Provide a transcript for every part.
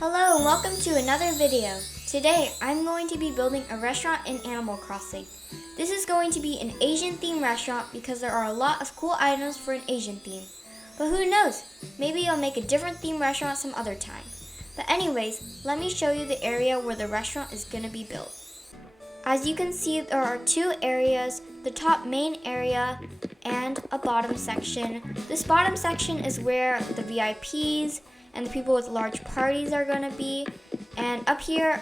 Hello and welcome to another video. Today I'm going to be building a restaurant in Animal Crossing. This is going to be an Asian themed restaurant because there are a lot of cool items for an Asian theme. But who knows, maybe I'll make a different themed restaurant some other time. But anyways, let me show you the area where the restaurant is going to be built. As you can see, there are two areas, the top main area and a bottom section. This bottom section is where the VIPs and the people with large parties are going to be, and up here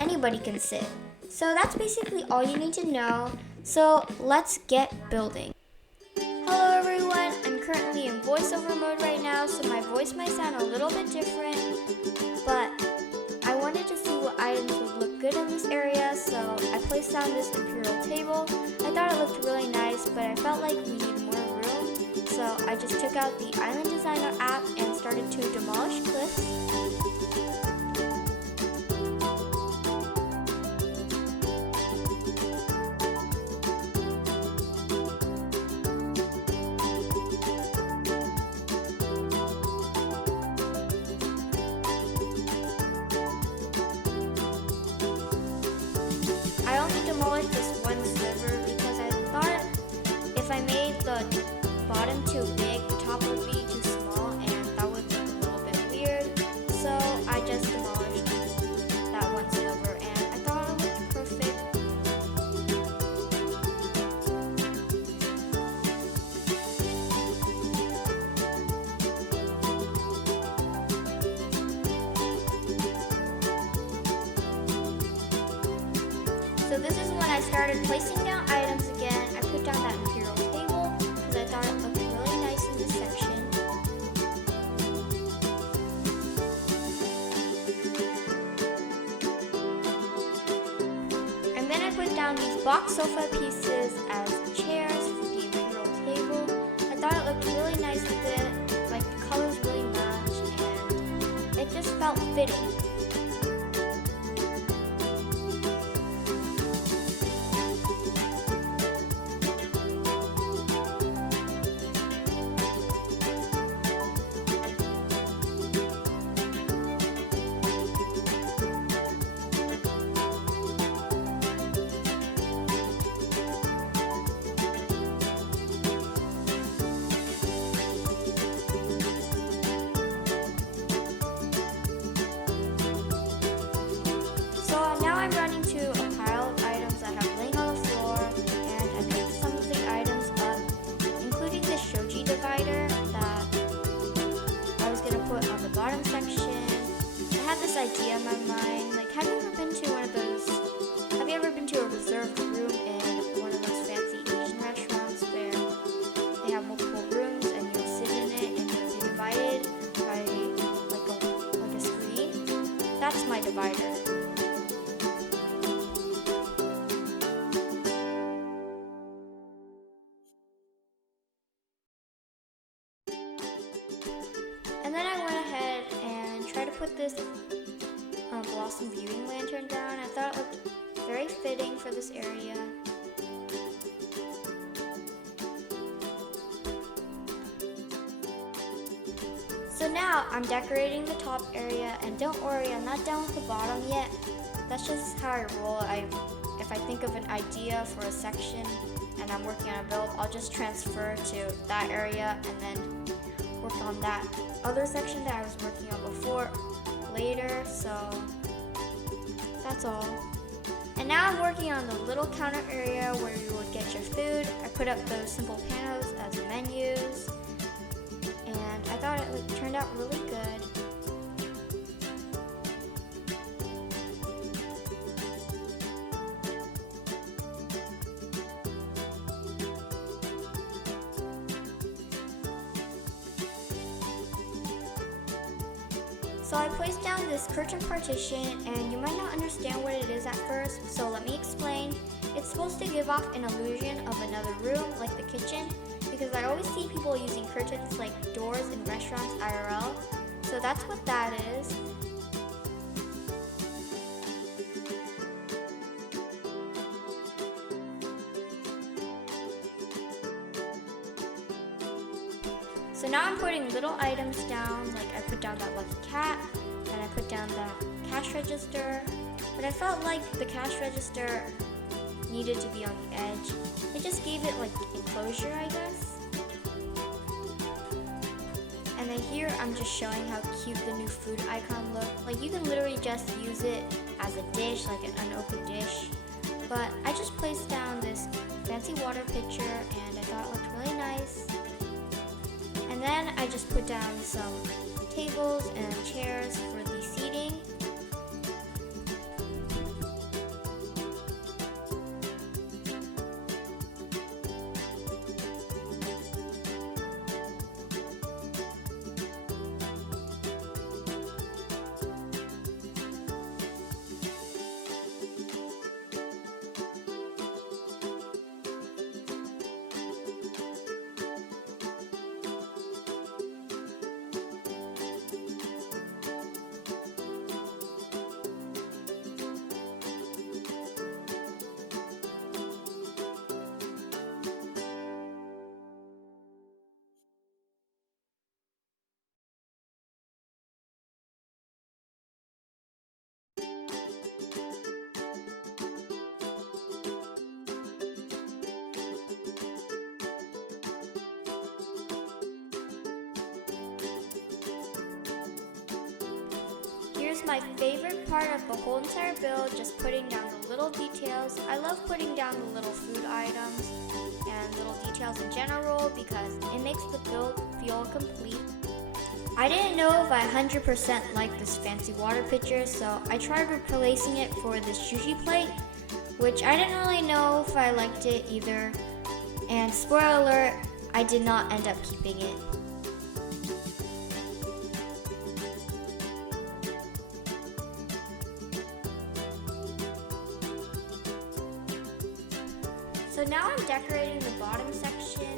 anybody can sit. So that's basically all you need to know. So let's get building. Hello everyone, I'm currently in voiceover mode right now, so my voice might sound a little bit different, but I wanted to see what items would look good in this area, so I placed down this Imperial table. I thought it looked really nice, but I felt like we need more room, so I just took out the Island Designer app and started to demolish cliffs. I only demolished this one sliver because I thought if I made the bottom too big, the top would be too small and that would look a little bit weird. So I just demolished that one sliver and I thought it looked perfect. So this is when I started placing down items again. I put down that Imperial table because I thought it looked really nice in this section. And then I put down these box sofa pieces as chairs for the Imperial table. I thought it looked really nice with it, like the colors really match and it just felt fitting. So now I'm running to a pile of items I have laying on the floor, and I picked some of the items up, including this shoji divider that I was going to put on the bottom section. I had this idea in my mind, like have you ever been to a reserved room in one of those fancy Asian restaurants where they have multiple rooms and you'll sit in it and you'll be divided by like a screen? That's my divider. And then I went ahead and tried to put this blossom viewing lantern down. I thought it looked very fitting for this area. So now I'm decorating the top area, and don't worry, I'm not done with the bottom yet. That's just how I roll. If I think of an idea for a section and I'm working on a build, I'll just transfer to that area and then work on that other section that I was working on before later. So that's all. And now I'm working on the little counter area where you would get your food. I put up those simple panels as menus, and I thought it turned out really good. So I placed down this curtain partition, and you might not understand what it is at first, so let me explain. It's supposed to give off an illusion of another room, like the kitchen, because I always see people using curtains like doors in restaurants IRL, so that's what that is. So now I'm putting little items down, like I put down that lucky cat, and I put down the cash register, but I felt like the cash register needed to be on the edge. I just gave it like enclosure, I guess. And then here I'm just showing how cute the new food icon looked. Like you can literally just use it as a dish, like an unopened dish. But I just placed down this fancy water pitcher and I thought it looked really nice. And then I just put down some tables and chairs for the seating. Here's my favorite part of the whole entire build, just putting down the little details. I love putting down the little food items and little details in general because it makes the build feel complete. I didn't know if I 100% liked this fancy water pitcher, so I tried replacing it for this sushi plate, which I didn't really know if I liked it either. And spoiler alert, I did not end up keeping it. So now I'm decorating the bottom section,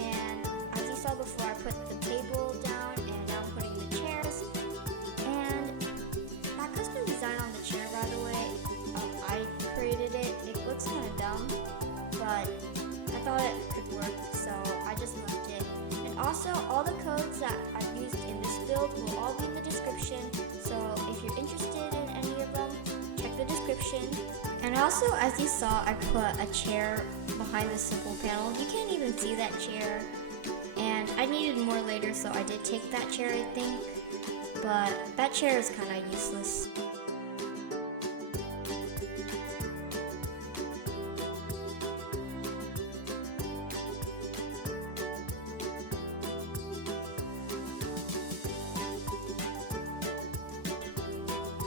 and as you saw before, I put the table down and now I'm putting the chairs. And that custom design on the chair, by the way, I created it. It looks kind of dumb, but I thought it could work, so I just left it. And also, all the codes that I've used in this build will all be in the description, so if you're interested in any of them, check the description. And also, as you saw, I put a chair behind the simple panel. You can't even see that chair. And I needed more later, so I did take that chair, I think. But that chair is kind of useless.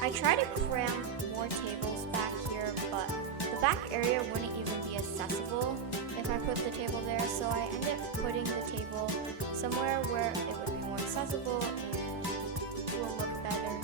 I tried to cram more tables back here, but the back area wouldn't even be accessible if I put the table there, so I ended up putting the table somewhere where it would be more accessible and it will look better.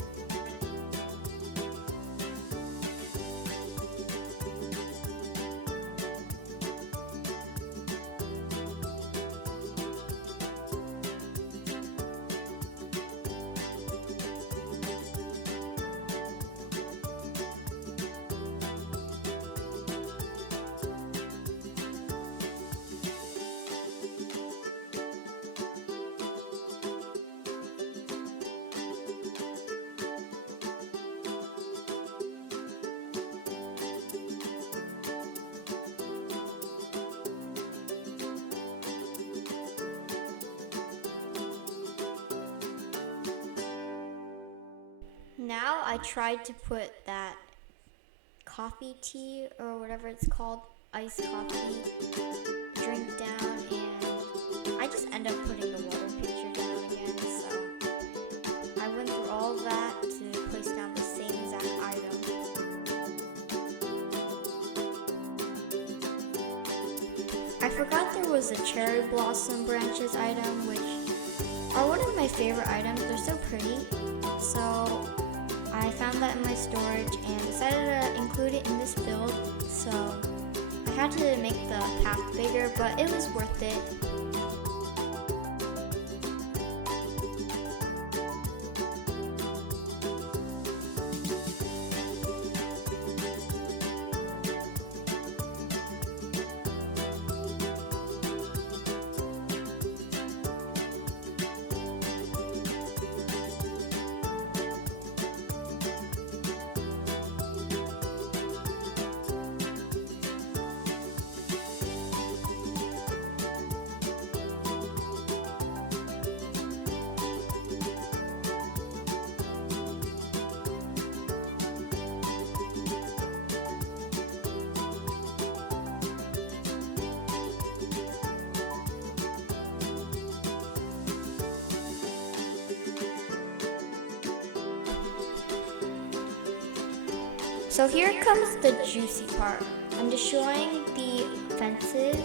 Now I tried to put that coffee tea or whatever it's called, iced coffee drink down, and I just end up putting the water pitcher down again, so I went through all of that to place down the same exact item. I forgot there was a cherry blossom branches item, which are one of my favorite items. They're so pretty, so I found that in my storage and decided to include it in this build. So I had to make the path bigger, but it was worth it. So here comes the juicy part. I'm destroying the fences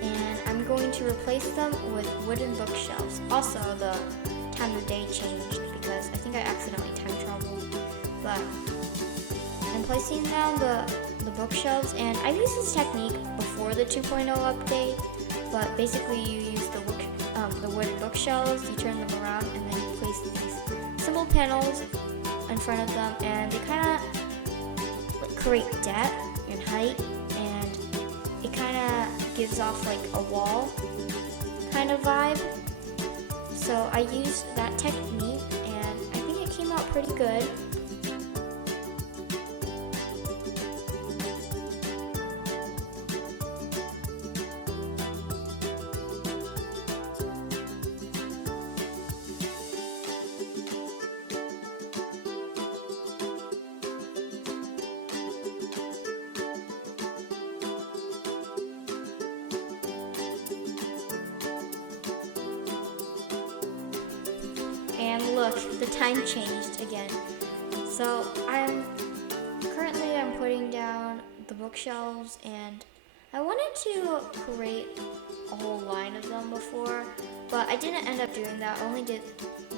and I'm going to replace them with wooden bookshelves. Also, the time of day changed because I think I accidentally time traveled. But I'm placing down the bookshelves, and I've used this technique before the 2.0 update, but basically you use the wooden bookshelves, you turn them around, and then you place these simple panels in front of them, and they kind of create depth and height, and it kind of gives off like a wall kind of vibe. So I used that technique, and I think it came out pretty good. And look, the time changed again. So I'm putting down the bookshelves, and I wanted to create a whole line of them before, but I didn't end up doing that. I only did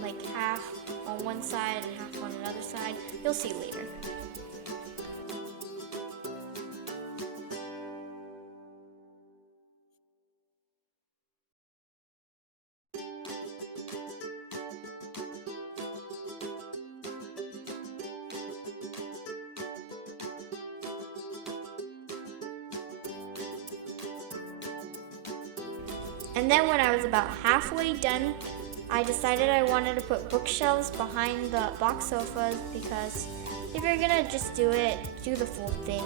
like half on one side and half on another side. You'll see later. And then when I was about halfway done, I decided I wanted to put bookshelves behind the box sofas because if you're gonna just do it, do the full thing.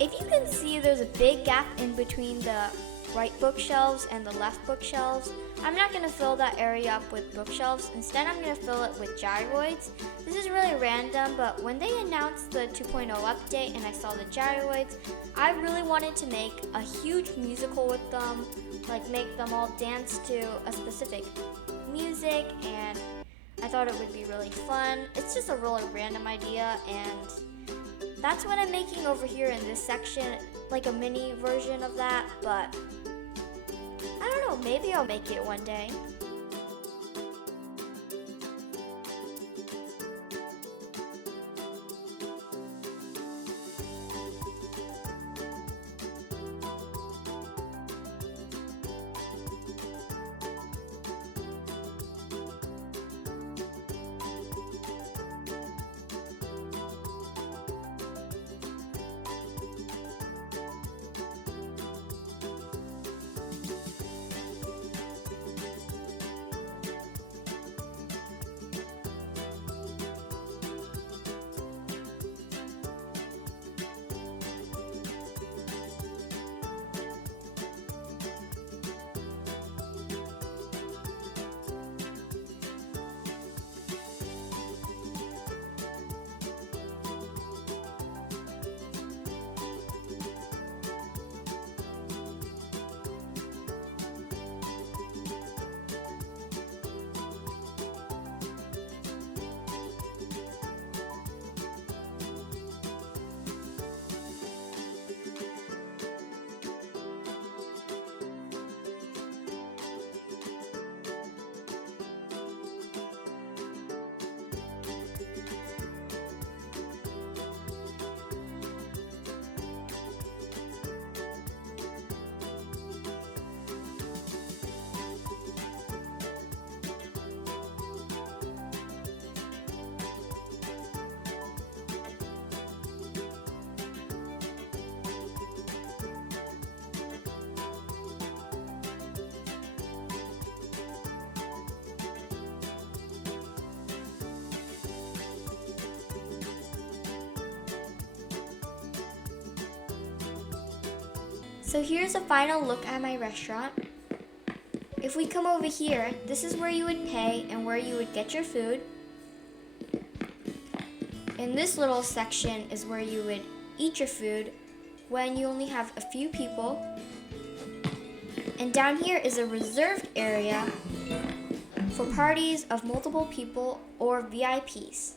If you can see, there's a big gap in between the right bookshelves and the left bookshelves. I'm not going to fill that area up with bookshelves. Instead, I'm going to fill it with gyroids. This is really random, but when they announced the 2.0 update and I saw the gyroids, I really wanted to make a huge musical with them, like make them all dance to a specific music, and I thought it would be really fun. It's just a really random idea, and that's what I'm making over here in this section, like a mini version of that, but I don't know, maybe I'll make it one day. So here's a final look at my restaurant. If we come over here, this is where you would pay and where you would get your food. In this little section is where you would eat your food when you only have a few people. And down here is a reserved area for parties of multiple people or VIPs.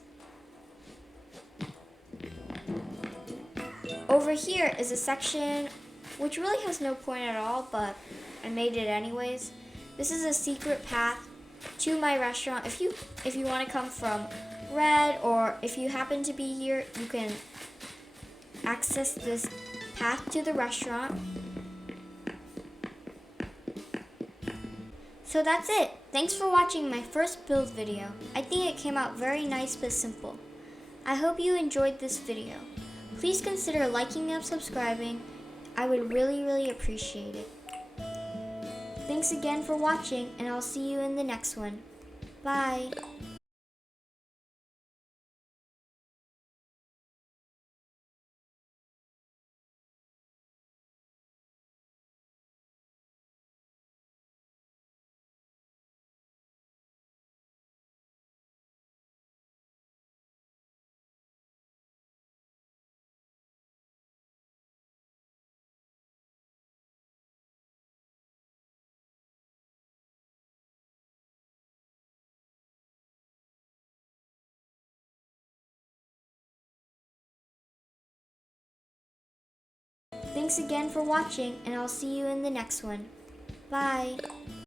Over here is a section which really has no point at all, but I made it anyways. This is a secret path to my restaurant. If you want to come from Red, or if you happen to be here, you can access this path to the restaurant. So that's it. Thanks for watching my first build video. I think it came out very nice but simple. I hope you enjoyed this video. Please consider liking and subscribing. I would really appreciate it. Thanks again for watching, and I'll see you in the next one. Bye. Thanks again for watching, and I'll see you in the next one. Bye.